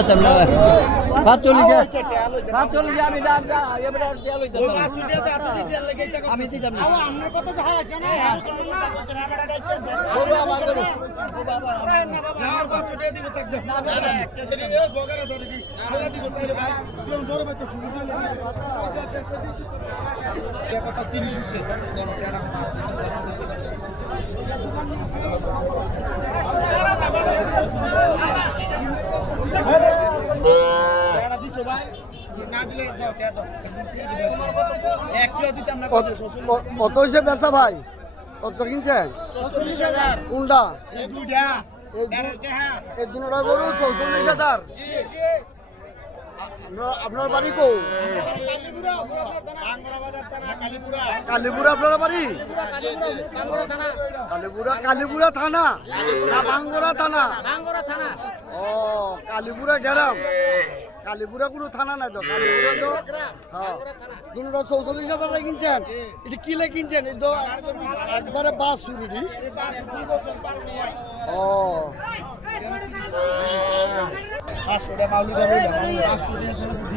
চাচ্ছাম না 45 আমি দাম এবারে আমি দিতাম না কত হয়েছে বেচা ভাই? কত কিনছেন? কোনটা? এই দুটা গরু 44,000। আপনার বাড়ি কো? কালীপুরা আপনার বাড়ি? কালীপুরা থানা না ভাঙ্গরা থানা? ও কালীপুরা গ্রাম। কালীপুরা কোনো থানা নাই তো, কালীপুরা তো হ্যাঁ। দুটা 44,000 কিনছেন। এটা কিলে কিনছেন? এটা তো একবারে বাসুরি। ও 500 টাকা মাউলি ধরে 500 টাকা